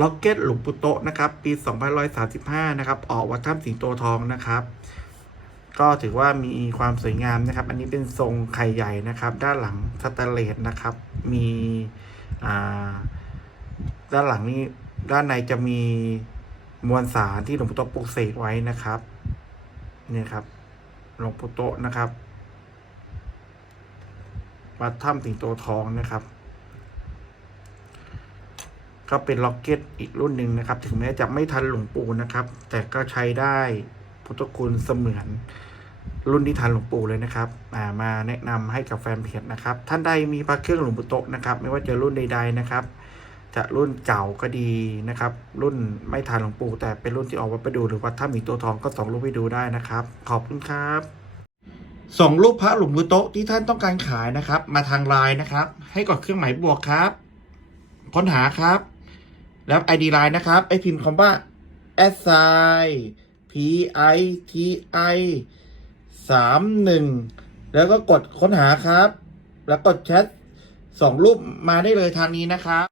ล็อกเก็ตหลวงปู่โตะนะครับปี2535นะครับออกวัดถ้ำสิงโตทองนะครับ ก็ถือว่ามีความสวยงามนะครับ อันนี้เป็นทรงไข่ใหญ่นะครับ ด้านหลังสแตนเลสนะครับ มีด้านหลังนี้ด้านในจะมีมวลสารที่หลวงปู่โตะปลูกเสกไว้นะครับเนี่ยครับหลวงปู่โตะนะครับวัดถ้ำสิงโตทองนะครับ ก็เป็นล็อกเก็ตอีกรุ่นหนึ่งนะครับ ถึงแม้จะไม่ทันหลวงปู่นะครับ แต่ก็ใช้ได้พุทธคุณเสมือนรุ่นที่ทันหลวงปู่เลยนะครับมาแนะนำให้กับแฟนเพจนะครับ ท่านใดมีพระเครื่องหลวงปู่โตนะครับ ไม่ว่าจะรุ่นใด ๆนะครับ จะรุ่นเก่าก็ดีนะครับ รุ่นไม่ทันหลวงปู่แต่เป็นรุ่นที่ออกวัดปดูหรือวัดถ้ำหมีตัวทองก็ส่งรูปไปดูได้นะครับ ขอบคุณครับส่งรูปพระหลวงปู่โตที่ท่านต้องการขายนะครับ มาทางไลน์นะครับ ให้กดเครื่องหมายบวกครับ ค้นหาครับ แล้ว ID ไลน์นะครับไอพิมพ์คำว่า s i p i t i สามหนึ่งแล้วก็กดค้นหาครับ แล้วกดแชทสองรูปมาได้เลยทางนี้นะครับ